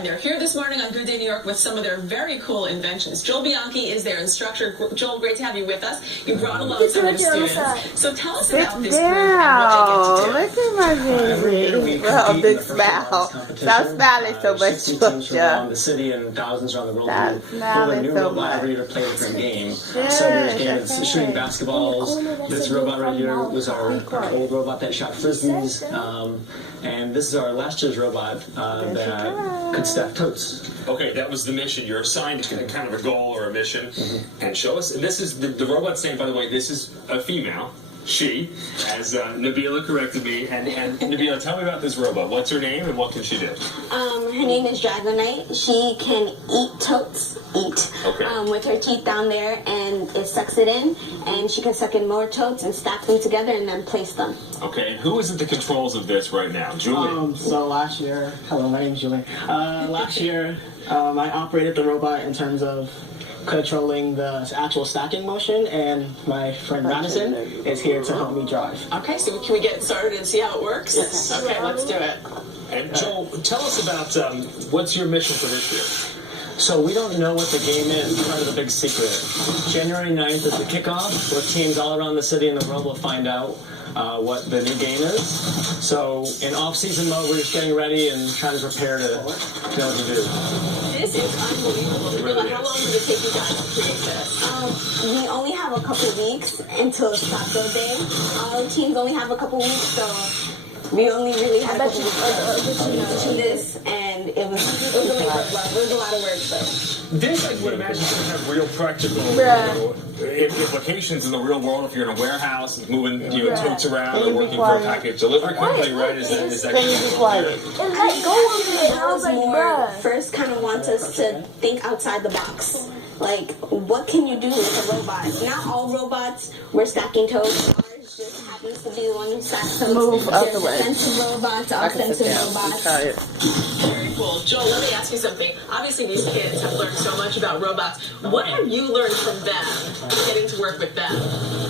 and they're here this morning on Good Day New York with some of their very cool inventions. Joel Bianchi is their instructor. Joel, great to have you with us. You brought along some of the students. So tell us about this group and what they get to do. Look at my baby. Well, big smile. Stop smiling so much, Georgia. The city and thousands around the world Stop smiling a new so robot much. every year to play a different game. So there's games shooting basketballs. This robot right here was our old robot that shot frisbees. And this is our last year's robot that could stack totes. Okay, that was the mission. You're assigned to kind of a goal or a mission. And show us. And this is the robot's name, by the way. This is a female. She, as Nabila corrected me. And Nabila, tell me about this robot. What's her name and what can she do? Her name is Dragonite. She can eat totes, with her teeth down there, and it sucks it in, and she can suck in more totes and stack them together and then place them. Okay, and who is at the controls of this right now? Julie? So last year, hello, my name is Julie. Last year, I operated the robot in terms of controlling the actual stacking motion, and my friend Madison is here to help me drive. Okay, so can we get started and see how it works? Yes. Okay, let's do it. And Joel, tell us about what's your mission for this year? So we don't know what the game is. Part of the big secret. January 9th is the kickoff, where teams all around the city and the world will find out what the new game is. So in off-season mode, we're just getting ready and trying to prepare to be able to do. This is unbelievable. How long did it take you guys to create this? We only have a couple weeks until Taco Day. All teams only have a couple weeks, so we only really had a couple weeks to this, and it was a labor of love. It was a lot of work, so. This, I would imagine, is going to have real practical implications in the real world. If you're in a warehouse, moving totes around, or working for a package delivery company, right? Is that Can you be quiet? That was more first kind of wants us to think outside the box. Like, what can you do with a robot? Not all robots were stacking totes. Ours just happens to be the one who stacks totes. Move out the way. Defensive robots, offensive robots. Very cool. Joel, let me ask you something. Obviously, these kids have learned so much about robots. What have you learned from them, getting to work with them?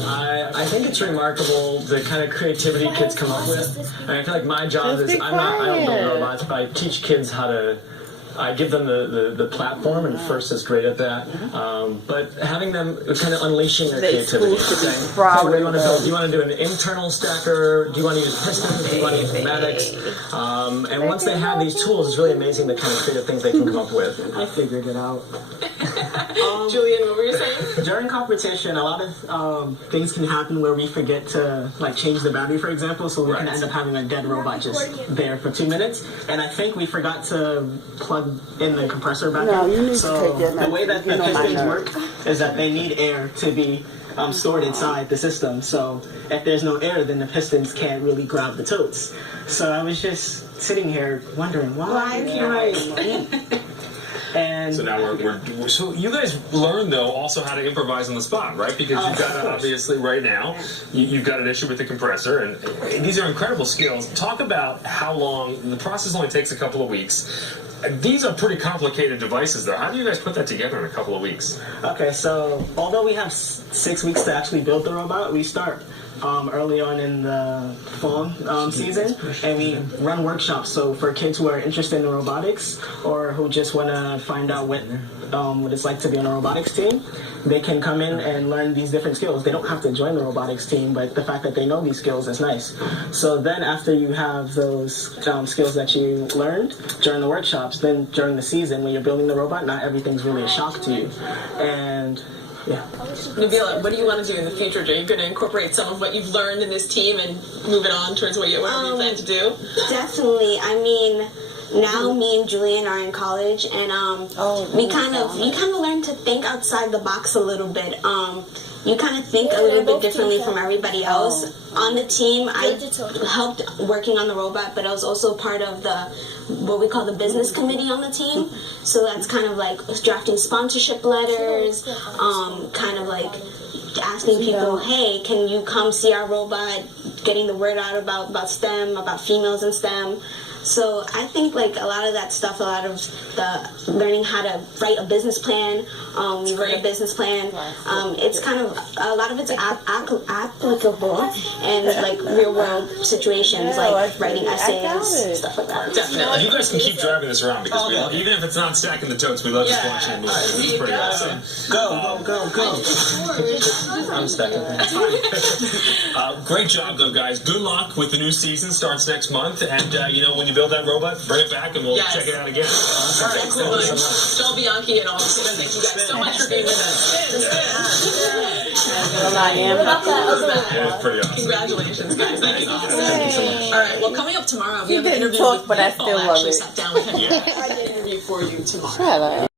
I think it's remarkable the kind of creativity kids come up with. And I feel like my job is I don't build robots, but I teach kids how to. I give them the platform, and First is great at that. But having them kind of unleashing their creativity, saying, hey, what do you want to build? Do you want to do an internal stacker? Do you want to use pistons? Do you want to use pneumatics? And once they have these tools, it's really amazing the kind of creative things they can come up with. I figured it out. Julian, what were you saying? During competition, a lot of things can happen where we forget to change the battery, for example, so we can end up having a dead robot just there for 2 minutes. And I think we forgot to plug in the compressor back in. So the way that the pistons work is that they need air to be stored inside the system. So if there's no air, then the pistons can't really grab the totes. So I was just sitting here wondering, why can't I? And so now so you guys learn though also how to improvise on the spot, right? Because you've got obviously right now you've got an issue with the compressor, and these are incredible skills. Talk about how long the process only takes a couple of weeks. These are pretty complicated devices though. How do you guys put that together in a couple of weeks? Okay, so although we have 6 weeks to actually build the robot, we start early on in the fall season, and we run workshops. So for kids who are interested in robotics or who just want to find out what it's like to be on a robotics team, they can come in and learn these different skills. They don't have to join the robotics team, but the fact that they know these skills is nice. So then after you have those skills that you learned during the workshops, then during the season when you're building the robot, not everything's really a shock to you. And yeah. Nabila, what do you want to do in the future? Are you going to incorporate some of what you've learned in this team and move it on towards what you plan to do? Definitely. I mean, now me and Julian are in college, and we kind of learn to think outside the box a little bit. You kind of think a little bit differently from everybody else. On the team, I helped working on the robot, but I was also part of what we call the business committee on the team. So that's kind of like drafting sponsorship letters, kind of like asking people, hey, can you come see our robot, getting the word out about STEM, about females in STEM. So I think like a lot of that stuff, a lot of the learning how to write a business plan, we wrote a business plan. It's kind of a lot of it's applicable in like real world situations, like writing essays, stuff like that. Definitely. You guys can keep driving this around because we love, even if it's not stacking the totes, we love just watching it move. It's pretty awesome. Go. I'm stacking. Great job, though, guys. Good luck with the new season. Starts next month, and you know when you build that robot, bring it back, and we'll check it out again. All right, cool. Joel Bianchi and all of you. Thank you guys so much for being with us. It's pretty awesome. Congratulations, guys. That is awesome. All right. Well, coming up tomorrow, we have an didn't interview talk, with but I Nicole. still love Actually it. sat down with him. I did an interview for you tomorrow. Shut up.